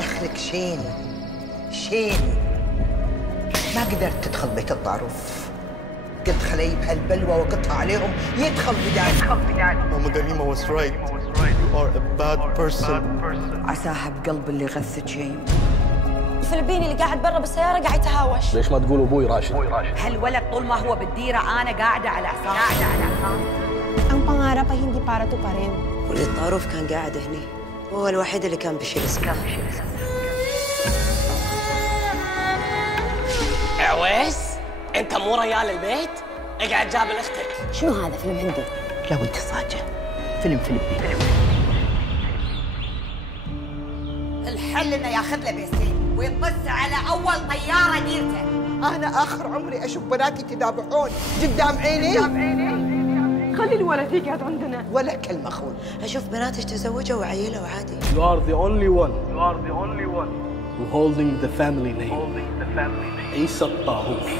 دخلك شين؟ ما قدرت تدخل بيت الطاروف، قلت خليه بهالبلوى وقطها عليهم يدخل بدال. ماما غنيمة was right. You are a bad person. عساها بقلب اللي غثت شيء. الفلبيني اللي قاعد برا بالسيارة قاعد يتهاوش. ليش ما تقول ابوي راشد؟ هالولد طول ما هو بالديرة أنا قاعدة على أعصابي. Ang pangarap ay hindi para tuparin. والطاروف كان قاعد هني، هو الوحيد اللي كان بيشيل اسمه. عويس، انت مو ريال البيت؟ اقعد جاب اختك. شنو هذا فيلم هندي؟ لا وانت صاجة، فيلم فلبيني. الحل انه ياخذ له بيسين ويطس على اول طيارة ديرته. أنا آخر عمري أشوف بناتي تذابحون قدام عيني. خلي الولد يقعد عندنا. ولا كلمة أخوي. أشوف بناتك تزوجوا وعيلة وعادي. You are the only one who holding the family name. عيسى الطاهوف.